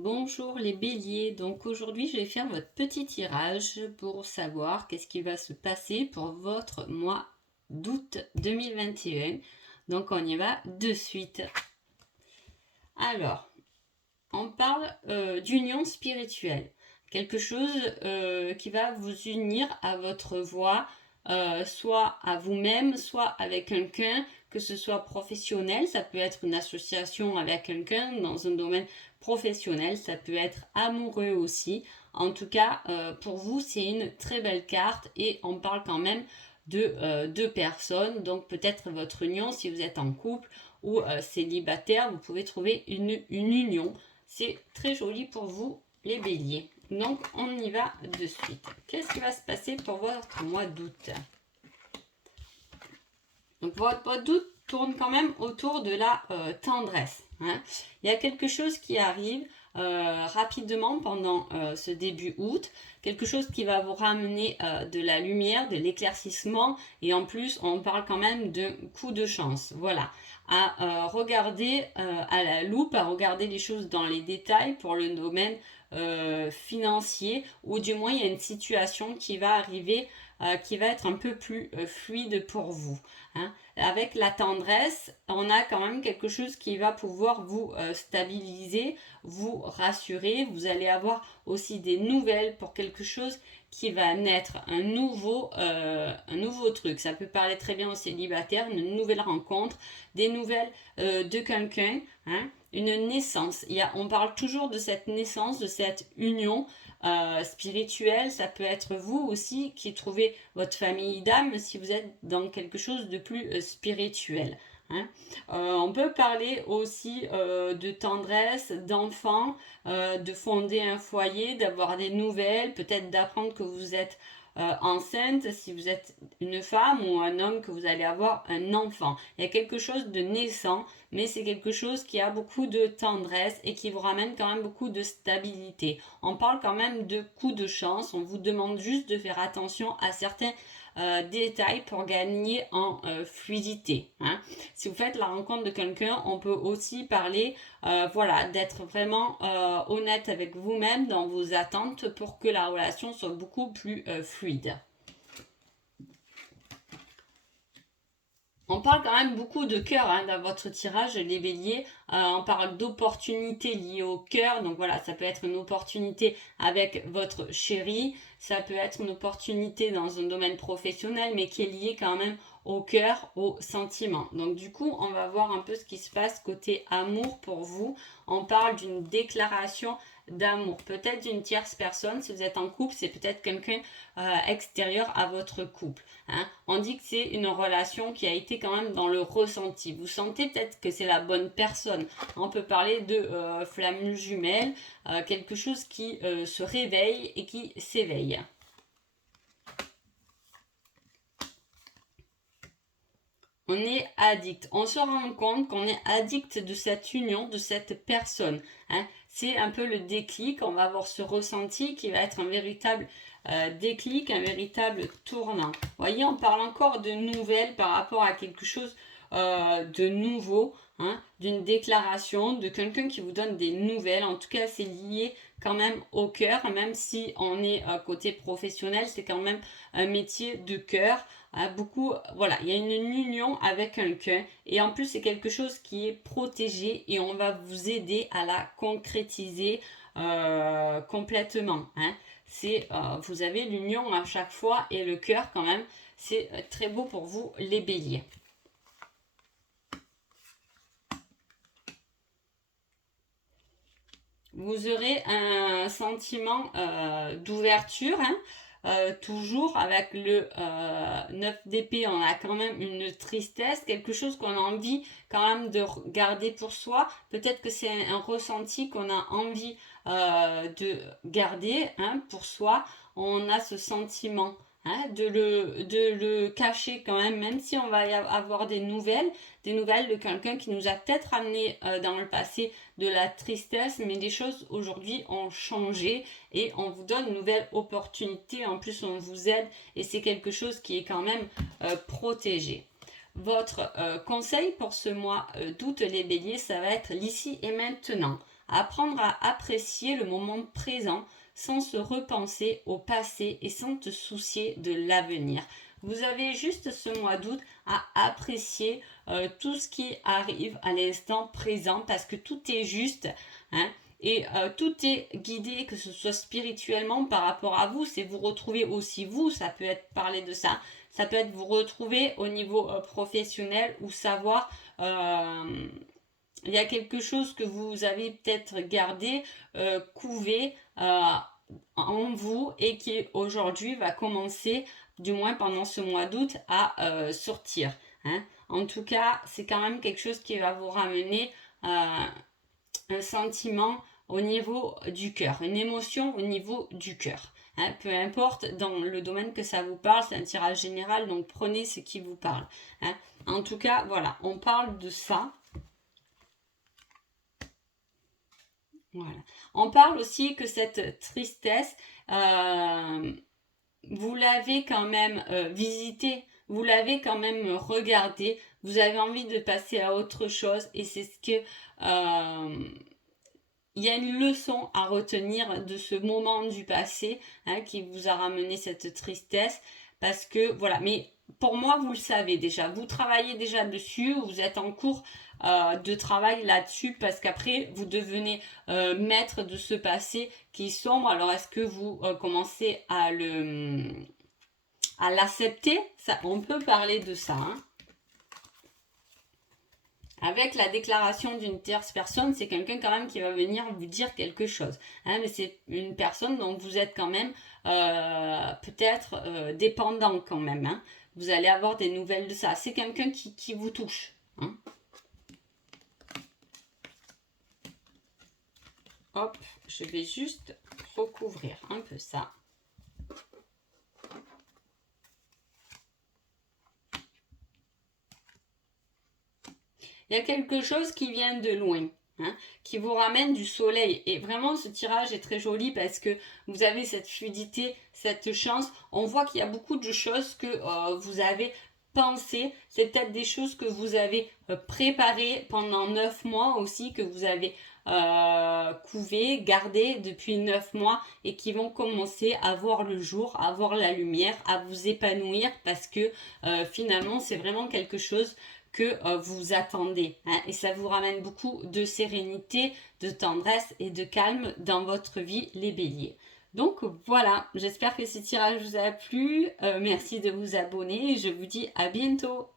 Bonjour les béliers, donc aujourd'hui je vais faire votre petit tirage pour savoir qu'est-ce qui va se passer pour votre mois d'août 2021. Donc on y va de suite. Alors, on parle d'union spirituelle, quelque chose qui va vous unir à votre voix, soit à vous-même, soit avec quelqu'un, que ce soit professionnel, ça peut être une association avec quelqu'un dans un domaine professionnel, ça peut être amoureux aussi. En tout cas, pour vous, c'est une très belle carte et on parle quand même de deux personnes, donc peut-être votre union si vous êtes en couple ou célibataire, vous pouvez trouver une union. C'est très joli pour vous, les béliers. Donc, on y va de suite. Qu'est-ce qui va se passer pour votre mois d'août? Donc, votre mois d'août tourne quand même autour de la tendresse. Hein. Il y a quelque chose qui arrive rapidement pendant ce début août, quelque chose qui va vous ramener de la lumière, de l'éclaircissement, et en plus on parle quand même d'un coup de chance. Voilà, à regarder à la loupe, à regarder les choses dans les détails pour le domaine financier, ou du moins il y a une situation qui va arriver qui va être un peu plus fluide pour vous. Hein. Avec la tendresse, on a quand même quelque chose qui va pouvoir vous stabiliser, vous rassurer. Vous allez avoir aussi des nouvelles pour quelque chose qui va naître, un nouveau truc. Ça peut parler très bien aux célibataires, une nouvelle rencontre, des nouvelles de quelqu'un, hein, une naissance. On parle toujours de cette naissance, de cette union spirituelle. Ça peut être vous aussi qui trouvez votre famille d'âme si vous êtes dans quelque chose de plus spirituel. Hein. On peut parler aussi de tendresse, d'enfants, de fonder un foyer, d'avoir des nouvelles, peut-être d'apprendre que vous êtes enceinte, si vous êtes une femme ou un homme, que vous allez avoir un enfant. Il y a quelque chose de naissant, mais c'est quelque chose qui a beaucoup de tendresse et qui vous ramène quand même beaucoup de stabilité. On parle quand même de coups de chance, on vous demande juste de faire attention à certains détails pour gagner en fluidité. Hein. Si vous faites la rencontre de quelqu'un, on peut aussi parler voilà, d'être vraiment honnête avec vous-même dans vos attentes pour que la relation soit beaucoup plus fluide. On parle quand même beaucoup de cœur hein, dans votre tirage, les béliers. On parle d'opportunités liées au cœur. Donc voilà, ça peut être une opportunité avec votre chéri. Ça peut être une opportunité dans un domaine professionnel, mais qui est liée quand même au cœur, au sentiment. Donc du coup, on va voir un peu ce qui se passe côté amour pour vous. On parle d'une déclaration d'amour, peut-être d'une tierce personne. Si vous êtes en couple, c'est peut-être quelqu'un extérieur à votre couple. Hein. On dit que c'est une relation qui a été quand même dans le ressenti. Vous sentez peut-être que c'est la bonne personne. On peut parler de flamme jumelle, quelque chose qui se réveille et qui s'éveille. On est addict. On se rend compte qu'on est addict de cette union, de cette personne. Hein. C'est un peu le déclic. On va avoir ce ressenti qui va être un véritable déclic, un véritable tournant. Vous voyez, on parle encore de nouvelles par rapport à quelque chose de nouveau, hein, d'une déclaration, de quelqu'un qui vous donne des nouvelles. En tout cas, c'est lié quand même au cœur, même si on est côté professionnel, c'est quand même un métier de cœur. Beaucoup, voilà, il y a une union avec quelqu'un et en plus c'est quelque chose qui est protégé et on va vous aider à la concrétiser complètement. Hein. Vous avez l'union à chaque fois et le cœur quand même, c'est très beau pour vous les béliers. Vous aurez un sentiment d'ouverture, hein. Toujours avec le 9 d'épée, on a quand même une tristesse, quelque chose qu'on a envie quand même de garder pour soi. Peut-être que c'est un ressenti qu'on a envie de garder hein, pour soi. On a ce sentiment hein, de le cacher quand même si on va y avoir des nouvelles de quelqu'un qui nous a peut-être amené dans le passé de la tristesse, mais les choses aujourd'hui ont changé et on vous donne une nouvelle opportunité. En plus, on vous aide et c'est quelque chose qui est quand même protégé. Votre conseil pour ce mois d'août, les béliers, ça va être l'ici et maintenant. apprendre à apprécier le moment présent sans se repenser au passé et sans te soucier de l'avenir. Vous avez juste ce mois d'août à apprécier tout ce qui arrive à l'instant présent parce que tout est juste, hein, et tout est guidé, que ce soit spirituellement par rapport à vous, c'est vous retrouver aussi vous, ça peut être parler de ça, ça peut être vous retrouver au niveau professionnel ou savoir il y a quelque chose que vous avez peut-être gardé, couvé en vous et qui aujourd'hui va commencer, du moins pendant ce mois d'août, à sortir. Hein. En tout cas, c'est quand même quelque chose qui va vous ramener un sentiment au niveau du cœur, une émotion au niveau du cœur. Hein, peu importe dans le domaine que ça vous parle, c'est un tirage général, donc prenez ce qui vous parle. Hein. En tout cas, voilà, on parle de ça. Voilà. On parle aussi que cette tristesse, vous l'avez quand même visitée, vous l'avez quand même regardée, vous avez envie de passer à autre chose et c'est ce que... il y a une leçon à retenir de ce moment du passé qui vous a ramené cette tristesse parce que voilà, mais pour moi vous le savez déjà, vous travaillez déjà dessus, vous êtes en cours de travail là-dessus parce qu'après vous devenez maître de ce passé qui est sombre. Alors est-ce que vous commencez à l'accepter? Ça, on peut parler de ça. Hein. Avec la déclaration d'une tierce personne, c'est quelqu'un quand même qui va venir vous dire quelque chose. Hein, mais c'est une personne dont vous êtes quand même peut-être dépendant quand même. Hein. Vous allez avoir des nouvelles de ça. C'est quelqu'un qui vous touche. Hein. Hop, je vais juste recouvrir un peu ça. Il y a quelque chose qui vient de loin, hein, qui vous ramène du soleil. Et vraiment, ce tirage est très joli parce que vous avez cette fluidité, cette chance. On voit qu'il y a beaucoup de choses que vous avez pensées. C'est peut-être des choses que vous avez préparées pendant 9 mois aussi, que vous avez couvé, gardé depuis 9 mois et qui vont commencer à voir le jour, à voir la lumière, à vous épanouir parce que finalement, c'est vraiment quelque chose que vous attendez. Hein, et ça vous ramène beaucoup de sérénité, de tendresse et de calme dans votre vie, les béliers. Donc voilà, j'espère que ce tirage vous a plu. Merci de vous abonner et je vous dis à bientôt.